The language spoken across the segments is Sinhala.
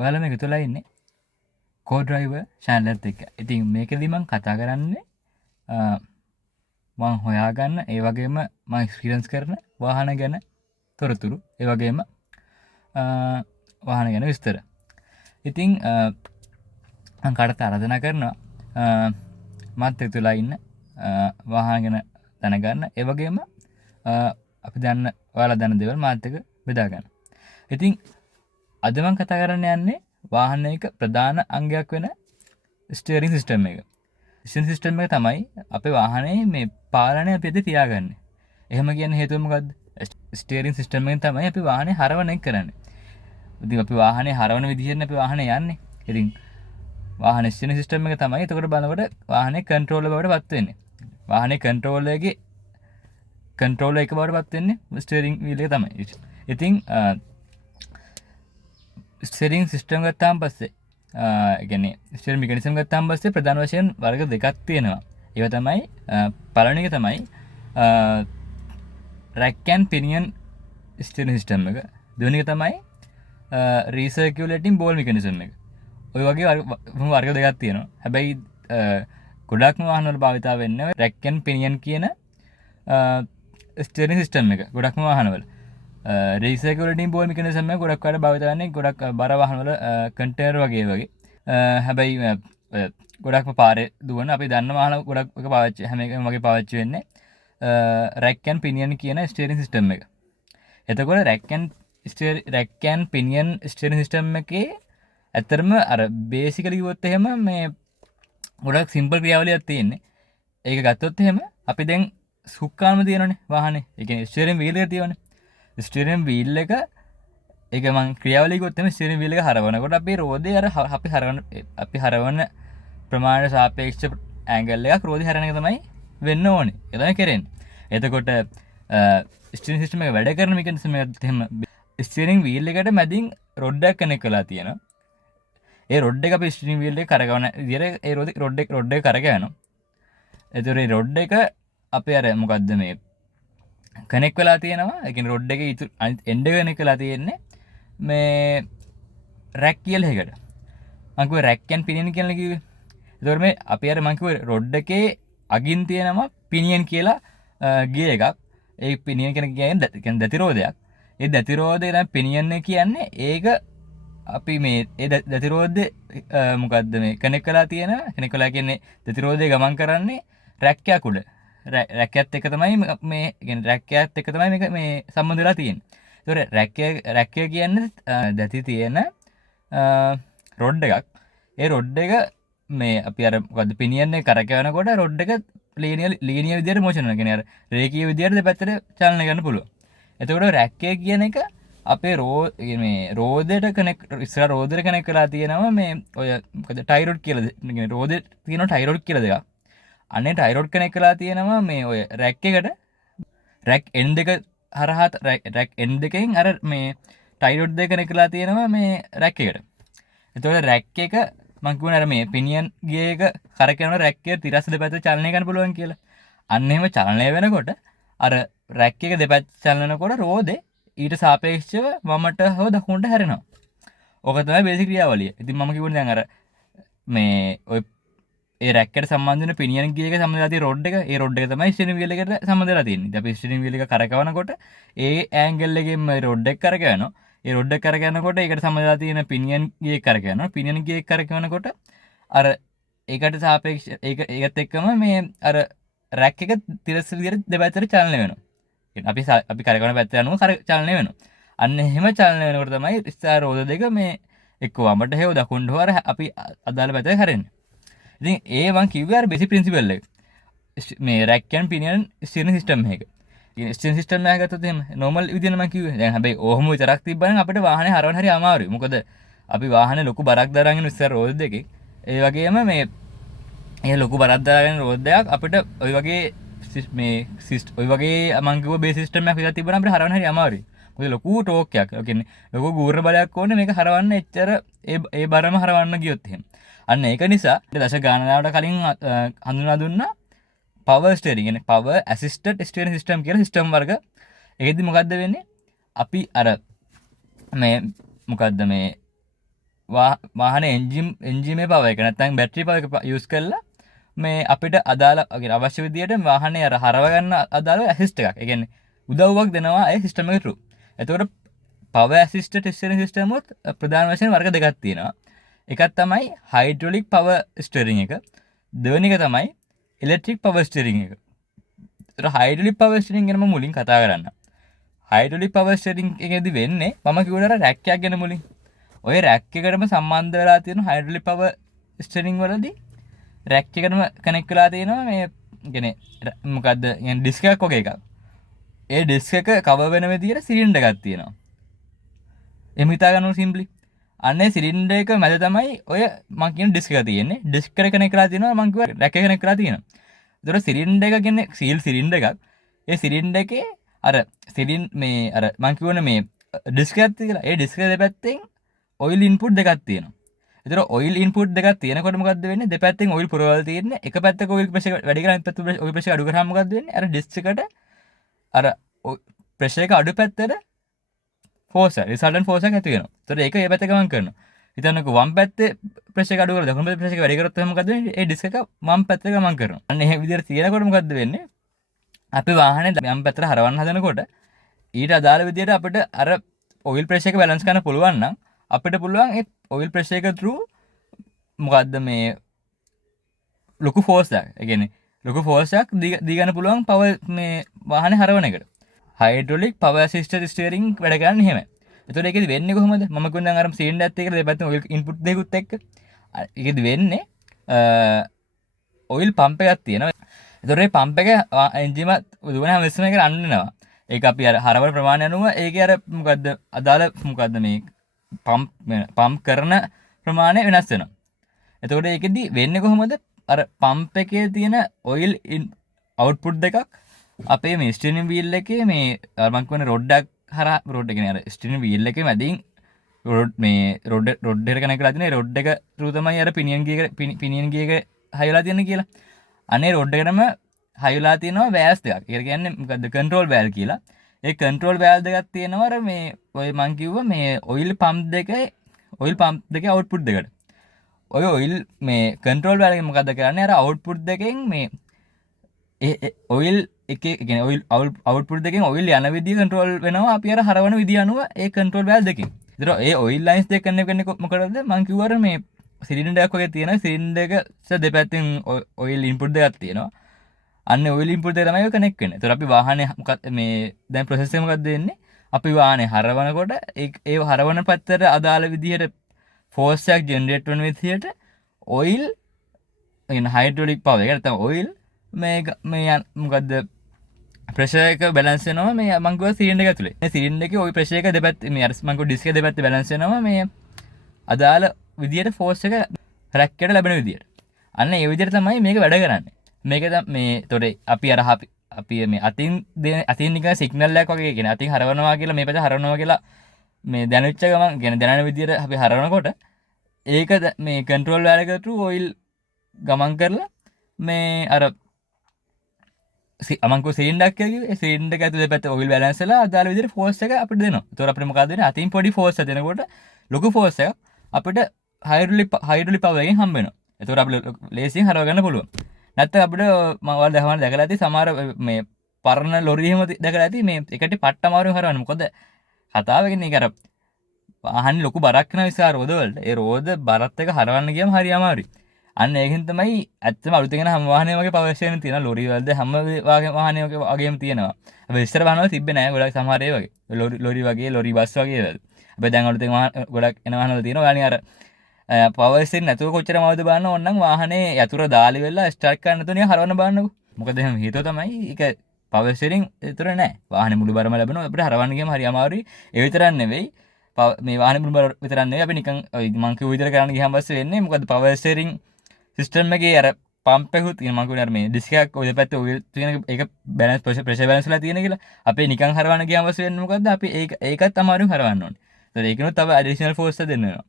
ඔයාලා මේක තුලා ඉන්නේ කෝ-ඩ්‍රයිවර් channel එකත් එක්ක. ඉතින් මේකෙදි මම කතා කරන්නේ මම හොයාගන්න ඒ වගේම මම එක්ස්පීරියන්ස් කරන වාහන ගැන තොරතුරු, ඒ වගේම වාහන ගැන විස්තර. ඉතින් මම කාටත් ආරාධනා කරනවා මාත් එක්ක තුලා ඉන්න වාහන ගැන දැනගන්න. ඒ වගේම අපි දන්න ඔයාලා දන්න දේවල් මාත් එක්ක බෙදා ගන්න. ඉතින් අද මම කතා කරන්න යන්නේ වාහනයක ප්‍රධාන අංගයක් වෙන ස්ටියරින් සිස්ටම් එක. ස්ටියරින් සිස්ටම් එක තමයි අපේ වාහනේ මේ පාලනය අපි අද තියාගන්නේ. එහෙම කියන හේතුව මොකද්ද? ස්ටියරින් සිස්ටම් එකෙන් තමයි අපි වාහනේ හරවන එක කරන්නේ. ඉතින් අපි වාහනේ හරවන විදිහෙන් අපි වාහනේ යන්නේ. ඉතින් වාහනේ ස්ටියරින් සිස්ටම් එක තමයි එතකොට බලනකොට වාහනේ කන්ට්‍රෝලර් බවට පත් වෙන්නේ. වාහනේ කන්ට්‍රෝලර් එකේ කන්ට්‍රෝලර් එක බවට පත් වෙන්නේ ස්ටියරින් වීල් එක තමයි. ඉතින් ස්ටියරින් සිස්ටම් ගත්තාන් පස්සේ කියන්නේ ස්ටියරින් මෙකැනිසම් ගත්තාන් පස්සේ ප්‍රධාන වශයෙන් වර්ග දෙකක් තියෙනවා. ඒවා තමයි පළවෙනි එක තමයි රැක් ඇන් පිනියන් ස්ටියරින් සිස්ටම් එක. දෙවෙනි එක තමයි රීසර්කියුලේටින් බෝල් මෙකැනිසම් එක. ඔය වගේ වර්ග දෙකක් තියෙනවා. හැබැයි ගොඩක්ම වාහනවල භාවිතා වෙන්නේ රැක් ඇන් පිනියන් කියන ස්ටියරින් සිස්ටම් එක. ගොඩක්ම වාහනවල රීසර්කියුලේටින් බෝල් මෙකැනිසම් එක ගොඩක් වල භාවිත වෙන්නේ ගොඩක් බර වාහනවල කන්ටේනර් වගේ. හැබැයි ගොඩක්ම පාරේ දුවන අපි දන්න වාහන ගොඩක් එක පාවිච්චි හැම එකම වගේ පාවිච්චි වෙන්නේ රැක් ඇන් පිනියන් කියන ස්ටියරින් සිස්ටම් එක. එතකොට රැක් ඇන් පිනියන් ස්ටියරින් සිස්ටම් එකේ ඇත්තටම අර බේසිකලි කිව්වොත් එහෙම මේ ගොඩක් සිම්පල් ක්‍රියාවලියක් තියෙන්නේ. ඒක ගත්තොත් එහෙම අපි දැන් සුක්කාම තියෙනනේ වාහනේ. ඒ කියන්නේ ස්ටියරින් වීල් එක තියෙනනේ. ස්ටියරින් වීල් එක ඒක මං ක්‍රියාවලිය කිව්වොත් එහෙම ස්ටියරින් වීල් එක හරවනකොට අපි රෝදේ අර අපි හරවන ප්‍රමාණයට සාපේක්ෂ ඇන්ගල් එකක් රෝදේ හරන එක තමයි වෙන්න ඕනේ. ඒක තමයි කරන්නේ. එතකොට ස්ටියරින් සිස්ටම් එක වැඩ කරන මෙකැනිසම් එකත් එහෙම ස්ටියරින් වීල් එකට මැදින් රොඩ් එකක් කනෙක්ට් කරලා තියෙනවා. ඒ රොඩ් එක අපි ස්ටියරින් වීල් එක කරකවන විදිහට ඒ රොඩ් එක කරකවනවා. එතකොට මේ රොඩ් එක අපේ අර මොකද්ද මේ කනෙක්ට් වෙලා තියෙනවා. ඒ කියන්නේ රොඩ් එකේ අනිත් එන්ඩ් එක කනෙක්ට් වෙලා තියෙන්නේ මේ රැක් කියලා එකකට. මම කිව්වේ රැක් ඇන් පිනියන් කියලා කිව්වේ. එතකොට මේ අපි අර මම කිව්වේ රොඩ් එකේ අගින් තියෙනවා පිනියන් කියලා ගිය එකක්. ඒ පිනියන් කියන්නේ දතිරෝධයක්. ඒ දතිරෝධය නම් පිනියන් එක කියන්නේ ඒක අපි මේ ඒ දතිරෝධය මොකද්ද මේ කනෙක්ට් කරලා තියෙන කනෙක්ට් කරලා කියන්නේ දතිරෝධය ගමන් කරන්නේ රැක්කයක් උඩ. රැක්කයත් එක තමයි මේ කියන්නේ රැක්කයත් එක තමයි මේක මේ සම්බන්ධ වෙලා තියෙන්නේ. ඒතකොට රැක්කය කියන්නේ දැති තියෙන රොඩ් එකක්. ඒ රොඩ් එක මේ අපි අර මොකද්ද පිනියන් එක කරකවනකොට රොඩ් එක ලීනියර් විදියට මොෂන් වෙනවා. කියන්නේ අර රේඛීය විදියට දෙපැත්තට චලනය කරන්න පුළුවන්. එතකොට රැක්කය කියන එක අපේ මේ රෝදයට කනෙක්ට් ඉස්සර රෝදයට කනෙක්ට් කරලා තියෙනවා මේ ඔය මොකද ටයි රොඩ් කියලා. කියන්නේ රෝදේ තියෙන ටයි රොඩ් කියලා දෙකක්. අනේ ටයි රොඩ් කනෙක්ට් කරලා තියෙනවා මේ ඔය රැක් එකට. රැක් එන්ඩ් එක හරහා රැක් එන්ඩ් එකෙන් අර මේ ටයි රොඩ් දෙක කනෙක්ට් කරලා තියෙනවා මේ රැක් එකට. එතකොට රැක් එක මම කියවන අර මේ පිනියන් ගිය එක කරකවන රැක් එක තිරස් දෙපැත්ත චලනය කරන්න පුළුවන් කියලා. අන්න එහෙම චලනය වෙනකොට අර රැක් එක දෙපැත්ත චලනනකොට රෝදේ ඊට සාපේක්ෂව වමට හෝ දකුණට හැරෙනවා. ඕක තමයි බේසික් ක්‍රියාවලිය. ඉතින් මම කියවනේ දැන් අර මේ ඔය ඒ රැක්කට සම්බන්ධ වෙන පිනියන් ගිය එක සම්බන්ධ වෙලා තියෙන රොඩ් එක, ඒ රොඩ් එක තමයි ස්ටියරින් වීල් එකට සම්බන්ධ වෙලා තියෙන්නේ. ඉතින් අපි ස්ටියරින් වීල් එක කරකවනකොට ඒ ඇන්ගල් එකෙන් මේ රොඩ් එක කරකවනවා. ඒ රොඩ් එක කරකවනකොට ඒකට සම්බන්ධ වෙලා තියෙන පිනියන් ගිය එක කරකවනවා. පිනියන් ගිය එක කරකවනකොට අර ඒකට සාපේක්ෂ ඒකත් එක්කම මේ අර රැක් එක තිරස් විදියට දෙපැත්තට චලනය වෙනවා. අපි කරකවන පැත්ත අනුව චලනය වෙනවා. අන්න එහෙම චලනය වෙනකොට තමයි ස්ථාර රෝද දෙක මේ එක්ක වමට හේව දකුණට හොර අපි අදාළ පැත්තට හැරෙන්නේ. ඉතින් ඒ මං කිව්වේ අර බේසික් ප්‍රින්සිපල් එක. මේ රැක් ඇන් පිනියන් ස්ටියරින් සිස්ටම් එක. ඉතින් ස්ටියරින් සිස්ටම් එක ගත්තොත් එහෙම නෝමල් විදියට මං කිව්වේ. දැන් හැබැයි ඕහම විතරක් තිබ්බනම් අපිට වාහනේ හරවන්න හරි අමාරුයි. මොකද අපි වාහනේ ලොකු බරක් දරගෙන ඉස්සර රෝද දෙකේ. ඒ වගේම මේ ඒ ලොකු බරක් දරගෙන රෝද දෙකක් අපිට ওই වගේ මේ ඔය වගේ මං කිව්ව බේස් සිස්ටම් එකක් විතර තිබ්බනම් අපිට හරවන්න හරි අමාරුයි. මොකද ලොකු ටෝක් එකක්. ඒ කියන්නේ ලොකු ගූර්ණ බලයක් ඕනේ මේක හරවන්න එච්චර ඒ බරම හරවන්න ගියොත් එහෙම. අන්න ඒක නිසා දශක ගණනාවට කලින් හඳුනා දුන්නා පවර් ස්ටියරින් කියන්නේ පවර් ඇසිස්ටඩ් ස්ටියරින් සිස්ටම් කියලා සිස්ටම් වර්ග. ඒකෙදි මොකද්ද වෙන්නේ? අපි අර මේ මොකද්ද මේ වාහන එන්ජිමේ පව එක නැත්නම් බැටරි පව එක යූස් කරලා මේ අපිට අදාළ අවශ්‍ය විදියට වාහනේ අර හරව ගන්න අදාළ ඇසිස්ට් එකක්. ඒ කියන්නේ උදව්වක් දෙනවා ඒ සිස්ටම් එක through. එතකොට පවර් ඇසිස්ටඩ් ස්ටියරින් සිස්ටම් උත් ප්‍රධාන වශයෙන් වර්ග දෙකක් තියෙනවා. එකක් තමයි හයිඩ්‍රොලික් පවර් ස්ටියරින් එක. දෙවෙනි එක තමයි ඉලෙක්ට්‍රික් පවර් ස්ටියරින් එක. ඒතර හයිඩ්‍රොලික් පවර් ස්ටියරින් ගැන මම මුලින් කතා කරන්න. හයිඩ්‍රොලික් පවර් ස්ටියරින් එකේදී වෙන්නේ මම කිව්වර රැක් එකක් ගැන මුලින්. ඔය රැක් එකකටම සම්බන්ධ වෙලා තියෙන හයිඩ්‍රොලික් පවර් ස්ටියරින් වලදී රැක් එකටම කනෙක්ට් වෙලා තියෙනවා මේ කියන්නේ මොකද්ද කියන්නේ ඩිස්ක් එකක් වගේ එකක්. ඒ ඩිස්ක් එක කවර් වෙන විදියට සිලින්ඩර් එකක් තියෙනවා. එහෙම හිතා ගන්න සිම්පලි. අන්නේ සිලින්ඩර් එක මැද තමයි ඔය මම කියන ඩිස්ක් එක තියෙන්නේ. ඩිස්ක් එකට කනෙක්ට් කරලා තියෙනවා මම කිව්වා රැක් එක කනෙක්ට් කරලා තියෙනවා. ඒතර සිලින්ඩර් එක කියන්නේ සීල් සිලින්ඩර් එකක්. ඒ සිලින්ඩර් එකේ අර මේ අර මම කියවනේ මේ ඩිස්ක් එකක් තියෙලා. ඒ ඩිස්ක් එක දෙපැත්තෙන් ඔයිල් ඉන්පුට් දෙකක් තියෙනවා. ඒතර ඔයිල් ඉන්පුට් දෙකක් තියෙනකොට මොකද්ද වෙන්නේ? දෙපැත්තෙන් ඔයිල් පුරවලා තියෙන්නේ. එක පැත්තක ඔයිල් ප්‍රෙෂර් එක වැඩි කරලා අනිත් පැත්තේ ඔයිල් ප්‍රෙෂර් එක අඩු කරාම මොකද්ද වෙන්නේ? අර ඩිස්ක් එකට අර ප්‍රෙෂර් එක අඩු පැත්තට ෆෝස් එක රිසල්ටන්ට් ෆෝස් එක ඇති වෙනවා. ඒතර ඒක ඒ පැත්ත ගමන් කරනවා. හිතන්නකෝ වම් පැත්තේ ප්‍රෙෂර් එක අඩු කරලා දකුණු පැත්තේ ප්‍රෙෂර් එක වැඩි කරොත් එහෙනම් මොකද්ද වෙන්නේ? ඒ ඩිස්ක් එක වම් පැත්තට ගමන් කරනවා. අන්න එහෙම විදිහට තියෙනකොට මොකද්ද වෙන්නේ? අපි වාහනේ යම් පැත්තට හරවන්න හදනකොට ඊට අදාළ විදිහට අපිට අර ඔයිල් ප්‍රෙෂර් එක බැලන්ස් කරන්න පුළුවන් නම් අපිට පුළුවන් ඒ ඔයිල් ප්‍රෙෂර් එක through මොකද්ද මේ ලොකු ෆෝස් එකක්. ඒ කියන්නේ ලොකු ෆෝස් එකක් දී ගන්න පුළුවන් පවර් මේ වාහනේ හරවන එකට. හයිඩ්‍රොලික් පවර් ඇසිස්ටඩ් ස්ටියරින් වැඩ කරන්නේ එහෙමයි. එතකොට ඒකෙදි වෙන්නේ කොහොමද? මම කිව්වා දැන් අර සිලින්ඩර් එකත් එක්ක දෙපැත්තෙන් ඔයිල් ඉන්පුට් දෙකුත් එක්ක. ඒකෙදි වෙන්නේ ඔයිල් පම්ප් එකක් තියෙනවා. එතකොට මේ පම්ප් එක එන්ජිම දුවන හැම වෙස්සම එක රන් වෙනවා. ඒක අපි අර හරවන ප්‍රමාණය අනුව ඒකේ අර මොකද්ද අදාළ මොකද්ද මේ පම්ප් කරන ප්‍රමාණය වෙනස් වෙනවා. එතකොට ඒකෙදි වෙන්නේ කොහොමද? අර පම්ප් එකේ තියෙන ඔයිල් අවුට්පුට් දෙකක් අපේ මේ ස්ටියරින් වීල් එකේ මේ මම කියන්නේ රොඩ් එකක් හරහා රොඩ් එක කියන්නේ අර ස්ටියරින් වීල් එකේ මැදින් රොඩ් එකට කනෙක්ට් කරලා තියෙන රොඩ් එක through තමයි අර පිනියන් ගිය එක හයලා තියෙන්නේ කියලා. අනේ රොඩ් එකටම හයලා තියෙනවා වැල්ස් දෙකක්. ඒක කියන්නේ මොකද්ද කන්ට්‍රෝල් වැල් කියලා. ඒ කන්ට්‍රෝල් වැල් දෙකක් තියෙනවා අර මේ ඔය මං කිව්වා මේ ඔයිල් පම්ප් දෙකේ අවුට්පුට් දෙකට. ඔය ඔයිල් මේ කන්ට්‍රෝල් වැල් එකෙන් මොකද්ද කරන්නේ? අර අවුට්පුට් දෙකෙන් මේ ඔයිල් එකේ කියන්නේ ඔයිල් අවුට්පුට් දෙකෙන් ඔයිල් යන විදිය කන්ට්‍රෝල් වෙනවා අපි අර හරවන විදිය අනුව ඒ කන්ට්‍රෝල් වැල් දෙකෙන්. ඒතර ඒ ඔයිල් ලයින්ස් දෙක කනෙක්ට් කරන්නේ මොකටද? මං කිව්වා මේ සිලින්ඩර් එකක් වගේ තියෙනවා. සිලින්ඩර් එක දෙපැත්තෙන් ඔයිල් ඉන්පුට් දෙකක් තියෙනවා. අන්න ඔයිල් ඉන්පුට් එක තමයි කනෙක්ට් වෙන්නේ. ඒතර අපි වාහනේ මොකක්ද මේ දැන් ප්‍රොසෙස් එක මොකක්ද වෙන්නේ? අපි වාහනේ හරවනකොට ඒ හරවන පැත්තට අදාළ විදිහට ෆෝස් එකක් ජෙනරේට් වෙන විදිහට ඔයිල් කියන්නේ හයිඩ්‍රොලික් පවර් එක නැත්නම් ඔයිල් මේ මොකද්ද ප්‍රෙෂර් එක බැලන්ස් වෙනවා මේ මං කිව්වා සිලින්ඩර් එක ඇතුලේ. මේ සිලින්ඩර් එකේ ওই ප්‍රෙෂර් එක දෙපැත්තේ මේ අර මං කිව්වා ඩිස්ක් එක දෙපැත්තේ බැලන්ස් වෙනවා මේ අදාළ විදියට ෆෝස් එක රැක් එකට ලැබෙන විදියට. අන්න ඒ විදියට තමයි මේක වැඩ කරන්නේ. මේක මේ තොරේ අපි අර අපි මේ අතින් නිකන් සිග්නල් එකක් වගේ කියන්නේ අතින් හරවනවා කියලා මේ පැත්ත හරවනවා කියලා මේ දැනෙච්ච ගමන් කියන්නේ දැනන විදියට අපි හරවනකොට ඒක මේ කන්ට්‍රෝල් වැල් එක through ඔයිල් ගමන් කරලා මේ අර අමංකෝ සිලින්ඩර් එක කිව්වේ සිලින්ඩර් එක ඇතුලේ පැත්තේ ඔයිල් බැලන්ස් වෙලා අදාළ විදිහට ෆෝස් එක අපිට දෙනවා. ඒතකොට අපිට මොකද වෙන්නේ? අතින් පොඩි ෆෝස් එක දෙනකොට ලොකු ෆෝස් එකක් අපිට හයිඩ්‍රොලික් පවර් එකෙන් හම්බ වෙනවා. ඒතකොට අපිට ලේසියෙන් හරව ගන්න පුළුවන්. නැත්නම් අපිට මම ඔයාලා දැකලා ඇති සමහර මේ පරණ ලොරි එහෙම දැකලා ඇති මේ එකට පට්ට අමාරුවෙන් හරවන්න. මොකද කතාව වෙන්නේ ඒක අර වාහනේ ලොකු බරක් වෙන නිසා රෝද වලට ඒ රෝද බරත් එක හරවන්න ගියාම හරි අමාරුයි. අන්න ඒකෙන් තමයි ඇත්තම අලුතෙන් හැම වාහනේ වගේ පවර් ස්ටේෂන් තියෙනවා. ලොරි වලද හැම වාහනේ වගේම තියෙනවා. හැබැයි ඉස්සර වාහන වල තිබ්බේ නෑ. ගොඩක් සමහර ඒ වගේ. ලොරි වගේ ලොරි බස් වගේ ඒවල. හැබැයි දැන් අලුතෙන් ගොඩක් එන වාහන වල තියෙනවා. ඔයාලනේ අර පවර් ස්ටේෂන් නැතුව කොච්චර මවද බලන්න ඕන නම් වාහනේ යතුරු දාලි වෙලා ස්ටාර්ට් කරන්න නැතුව නිකන් හරවන්න බලන්නකෝ. මොකද එහෙම හේතුව තමයි ඒක පවර් ස්ටේරින් ඒතර නෑ. වාහනේ මුළු බරම ලැබෙනවා. අපිට හරවන්න ගියාම හරි අමාරුයි. ඒ විතරක් නෙවෙයි. මේ වාහනේ මුළු බර විතරක් නෙවෙයි. අපි නිකන් මං කිව්ව විදිහට කරන්න ගියාම පස්සේ වෙන්නේ මොකද පවර් ස්ටේරින් සිස්ටම් එකේ අර පම්ප් එකකුත් තියෙන මං කියුවේ අර මේ ඩිස්ක් එකක් ඔය පැත්තේ ඔයිල් තියෙන ඒක බැලන්ස් ප්‍රෙෂර් බැලන්ස් වෙලා තියෙන කියලා. අපි නිකන් හරවන්න ගියාම පස්සේ වෙන්නේ මොකද්ද? අපි ඒකත් අමාරුවෙන් හරවන්න ඕනේ. ඒතර ඒකිනුත් තව ඇඩිෂනල් ෆෝස් එක දෙන්න වෙනවා.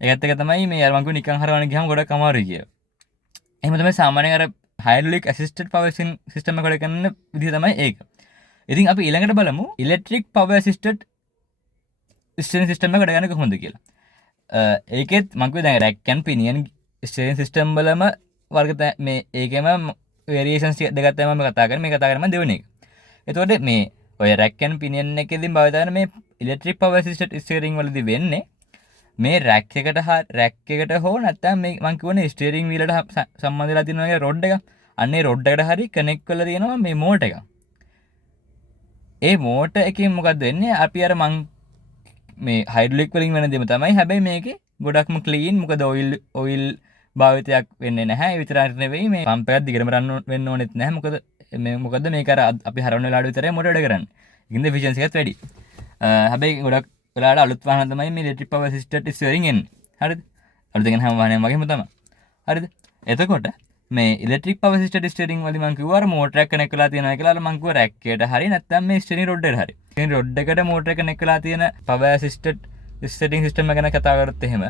ඒකත් එක තමයි මේ අර මං කිව්ව නිකන් හරවන්න ගියාම ගොඩක් අමාරුයි කියලා. එහෙම තමයි සාමාන්‍යයෙන් අර හයිඩ්‍රොලික් ඇසිස්ටඩ් පවර් සිස්ටම් එක වැඩ කරන විදිහ තමයි ඒක. ඉතින් අපි ඊළඟට බලමු ඉලෙක්ට්‍රික් පවර් ඇසිස්ටඩ් ස්ටියරින් සිස්ටම් එක වැඩ කරන්නේ කොහොමද කියලා. ඒකෙත් මංකව දැ රැක්කන් පිනිියන් ස්ටේන් සිිස්ටම් බලම වර්ගත මේ ඒකම වේරේෂන්ස් දෙගත්තම කතාකර මේ කතාරම දෙවන එතකොට මේ ඔය රැක්කන් පිනිියන් එකෙදි බවතන මේ ඉලෙක්ට්‍රික් පව සිට ස්ටේරිං වලදි වෙන්නේ මේ රැක්කට රැක්කට හෝ නත්ත මේ මංකවන ස්ටේරිං වීලට සම්බඳලා තිනගේ රොඩ් එක අන්නේ රොඩ්ඩකට හරි කනෙක් කල තියෙනවා මේ මෝට එක ඒ මෝට එකින් මොකක්ද වෙන්නේ අපි අර මං මේ හයිඩලික් වලින් වෙන දෙම තමයි හැබැයි මේක ගොඩක්ම කලීන් මොකද ඔයිල් භාවිතයක් වෙන්න නැහැ විතරට නෙවෙයි මේ පම්පයක් දිගටම රන් වෙන්න ඕනෙත් නැහැ මොකද මේක අර අපි හරවන වෙලාවට විතරයි මොටර් වැඩ කරන්නේ ඒකින්ද එෆිෂියන්සි එකත් වැඩි හැබැයි ගොඩක් වෙලාවට අලුත් වාහන තමයි මේ ඉලෙක්ට්‍රික් පවර් අසිස්ටඩ් ස්ටියරින් එන්නේ හරිද අලුතෙන් හැම වාහනයක්ම වගේම තමයි හරිද එතකොට මේ ඉලෙක්ට්‍රික් පවර් අසිස්ටඩ් ස්ටියරින් වලදී මම කිව්වා අර මෝටර් එක කනෙක්ට් කරලා තියෙනවා කියලා මම කිව්වා රැක් එකට හරි නැත්නම් මේ ස්ටියරින් රොඩ් එකට හරි ස්ටියරින් රොඩ් එකට මෝටර් එක කනෙක්ට් කරලා තියෙන පවර් අසිස්ටඩ් ස්ටියරින් සිස්ටම් එක ගැන කතා කරත් එහෙම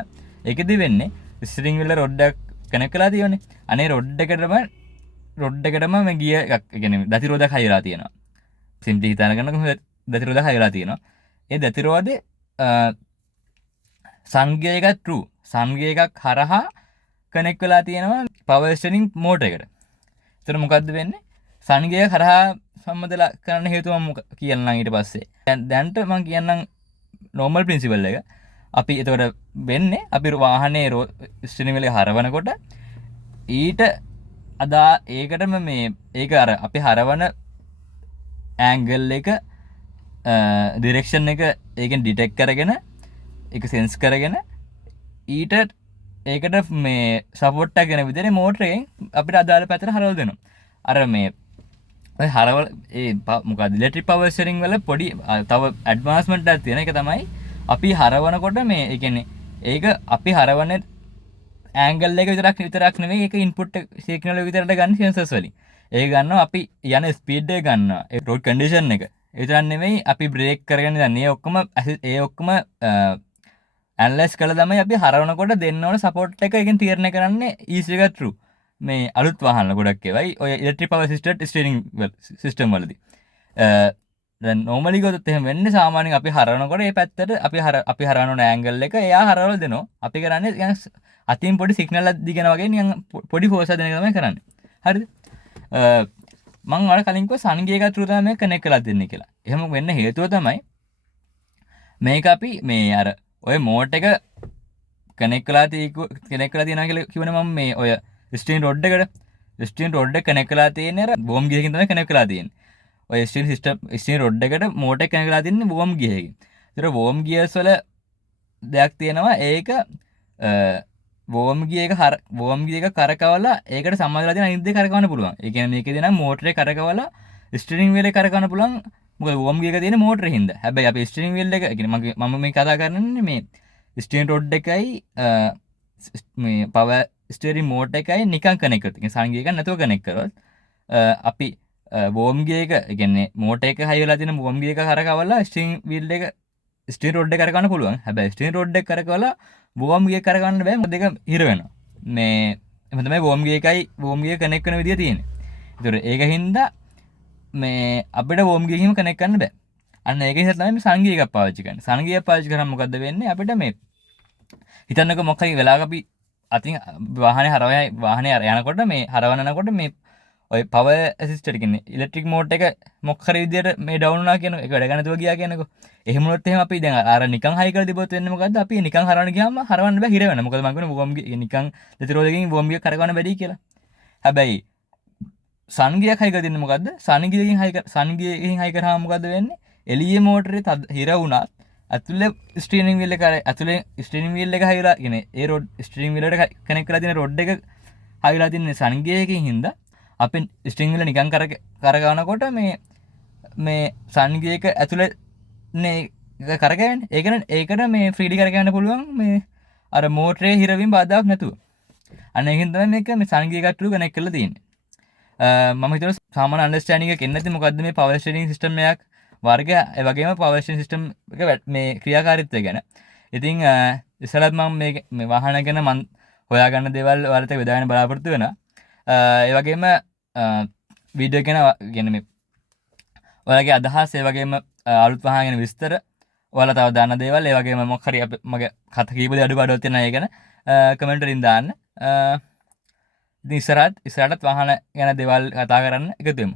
ඒකෙදි වෙන්නේ ස්ටියරින් වල රොඩ් එක කනෙක්ට් කරලා තියෙන්නේ අනේ රොඩ් එකටම මේ ගිය එකක් කියන්නේ දතිරෝධක හයලා තියෙනවා සිම්ප්ලි හිතාගෙන දතිරෝධක හයලා තියෙනවා ඒ දතිරෝධේ සංගය එකක් ට්‍රූ සංගය එකක් හරහා කනෙක් වෙලා තියෙනවා පවර් ස්ටේරින් මෝටර් එකට. ඒතර මොකද්ද වෙන්නේ? සංගය හරහා සම්බන්ධලා කරන්න හේතුව මම කියන්නම් ඊට පස්සේ. දැන්ට මම කියන්නම් normal principle එක. අපි එතකොට වෙන්නේ අපි වාහනේ ස්ටේරින් වල හරවනකොට ඊට අදා ඒකටම මේ ඒක අර අපි හරවන ඇන්ගල් එක ඩිරෙක්ෂන් එක ඒකෙන් ඩිටෙක්ට් කරගෙන ඒක සෙන්ස් කරගෙන ඊට ඒකට මේ සපෝට් එකක් වෙන විදිහට මෝටර් එකෙන් අපිට අදාළ පැත්තට හරවලා දෙනවා. අර මේ ඔය හරවල ඒ මොකක්ද ඉලෙක්ට්‍රික් පවර් ස්ටියරින් වල පොඩි තව ඇඩ්වාන්ස්මන්ට් එකක් තියෙන එක තමයි අපි හරවනකොට මේ ඒ කියන්නේ ඒක අපි හරවන ඇන්ගල් එක විතරක් නෙවෙයි ඒක ඉන්පුට් සිග්නල් එක විතරට ගන්න සෙන්සර්ස් වලින්. ඒක ගන්නවා අපි යන ස්පීඩ් එක ගන්නවා. ඒ රෝඩ් කන්ඩිෂන් එක. ඒ විතරක් නෙවෙයි අපි බ්‍රේක් කරගෙන යන ඒ ඔක්කොම ඇනලයිස් කළා තමයි අපි හරවනකොට දෙන්න ඕන සපෝට් එක එකෙන් තීරණය කරන්නේ ඊසි එක ට්‍රූ. මේ අලුත් වාහන ගොඩක් ඒවයි ඔය ඉලෙක්ට්‍රික් පවර් අසිස්ටඩ් ස්ටියරින් සිස්ටම් වලදී. දැන් normally ගොතත් එහෙම වෙන්නේ සාමාන්‍යයෙන් අපි හරවනකොට මේ පැත්තට අපි හරවන ඕන ඇන්ගල් එක එයා හරවලා දෙනවා. අපි කරන්නේ නිකන් අතින් පොඩි සිග්නල් එකක් දිගන වගේ නිකන් පොඩි ෆෝස් එකක් දෙන එක තමයි කරන්නේ. හරිද? මම අර කලින් කිව්වා සංගය එක ට්‍රූ තමයි මේ කනෙක්ට් කරලා දෙන්නේ කියලා. එහෙම වෙන්න හේතුව තමයි මේක අපි මේ අර ඔය මෝට් එක කනෙක්ට් කරලා තියෙනවා කියලා කිව්වනේ මම මේ ඔය ස්ටියරින් රොඩ් එක කනෙක්ට් කරලා තියෙන්නේ අර බෝම් ගියකින් තමයි කනෙක්ට් කරලා තියෙන්නේ. ඔය ස්ටියරින් රොඩ් එකට මෝටර් එක කනෙක්ට් කරලා තියෙන්නේ බෝම් ගියකින්. ඒතර බෝම් ගියර්ස් වල දෙයක් තියෙනවා ඒක බෝම් ගිය එක කරකවලා ඒකට සම්බන්ධලා තියෙන අනිත් දේ කරකවන්න පුළුවන්. ඒ කියන්නේ මේකේදී නම් මෝටරේ කරකවලා ස්ටියරින් වීල් එක කරකවන්න පුළුවන්. මොකද බෝම් ගිය එක තියෙන්නේ මෝටරේ හින්දා. හැබැයි අපි ස්ටියරින් වීල් එක කියන්නේ මම මේ කතා කරන්නේ මේ ස්ටියරින් රොඩ් එකයි මේ පවර් ස්ටියරින් මෝටර් එකයි නිකන් කනෙක්ට් කරලා. ඒ කියන්නේ සංගය එක නැතුව කනෙක්ට් කරොත් අපි බෝම් ගිය එක කියන්නේ මෝටර් එක හයි වෙලා තියෙන බෝම් ගිය එක කරකවලා ස්ටියරින් වීල් එක ස්ටියරින් රොඩ් එක කරකවන්න පුළුවන්. හැබැයි ස්ටියරින් රොඩ් එක කරකවලා බෝම් ගිය කරගන්න බෑ මොකද ඒක හිර වෙනවා. මේ එහෙම තමයි බෝම් ගිය කනෙක්ට් කරන විදිය තියෙන්නේ. ඒතර ඒක හින්දා මේ අපිට බෝම් ගියකින්ම කනෙක්ට් කරන්න බෑ. අන්න ඒක නිසා තමයි මේ සංගය එකක් පාවිච්චි කරන්නේ. සංගය එකක් පාවිච්චි කරාම මොකද්ද වෙන්නේ අපිට මේ හිතන්නකො මොකක් හරි වෙලාවක අපි අතින් වාහනේ යනකොට මේ හරවනකොට මේ ඔය පවර් අසිස්ටඩ් කියන්නේ ඉලෙක්ට්‍රික් මෝටර් එක මොකක් හරි විදියට මේ ඩවුන් වුණා කියන එක වැඩ ගන්න නැතුව ගියා කියනකො. එහෙම වුණොත් එහෙම අපි දැන් අර නිකන් හයි කරලා තිබොත් වෙන්නේ මොකද්ද? අපි නිකන් හරවන්න ගියාම හරවන්න බෑ හිර වෙනවා. මොකද මම කියන්නේ බෝම් ගිය නිකන් ප්‍රතිරෝධකකින් බෝම් ගිය කරගන්න බැරි කියලා. හැබැයි සංගියක් හයි කරලා දෙන්නේ මොකද්ද? සංගියකින් හයි කරාම මොකද්ද වෙන්නේ? එළියේ මෝටරේ හිර වුණත් ඇතුලේ ස්ටියරින් වීල් එක ඇතුලේ ස්ටියරින් වීල් එක හයිලා කියන්නේ ඒ රොඩ් ස්ටියරින් වීල් එකට කනෙක්ට් කරලා තියෙන රොඩ් එක හයිලා තියෙන සංගයකින් හින්දා අපි ස්ටියරින් වීල් නිකන් කරගනකොට මේ සංගයක ඇතුලේ නේ කරගන්නේ. ඒකට මේ ෆ්‍රීලි කරගන්න පුළුවන් මේ අර මෝටරේ හිරවීම බාධාවක් නැතුව. අන්න ඒකෙන් තමයි මේක මේ සංගයක ට්‍රූ කනෙක්ට් කරලා තියෙන්නේ. මම හිතනවා සාමාන්‍ය අන්ඩර්ස්ටෑන්ඩින් එක එන්නේ නැති මොකද්ද මේ පවර් ස්ටියරින් සිස්ටම් එකක් වර්ග ඒ වගේම පවර් ස්ටියරින් සිස්ටම් එක මේ ක්‍රියාකාරීත්වය ගැන. ඉතින් ඉස්සරහත් මම මේ වාහන ගැන මම හොයාගන්න දේවල් ඔයාලට බෙදාගෙන බලාපොරොත්තු වෙනවා. ඒ වගේම වීඩියෝ ගැන මේ ඔයාලගේ අදහස් ඒ වගේම අලුත් වාහන ගැන විස්තර ඔයාලා තව දන්න දේවල් ඒ වගේම මොකක් හරි මගේ කතා කීප දේ අඩුපාඩුවක් තියෙනවා ඒ ගැන කමෙන්ට් වලින් දාන්න. ඉතින් ඉස්සරහටත් වාහන ගැන දේවල් කතා කරන්න එකතු වෙමු.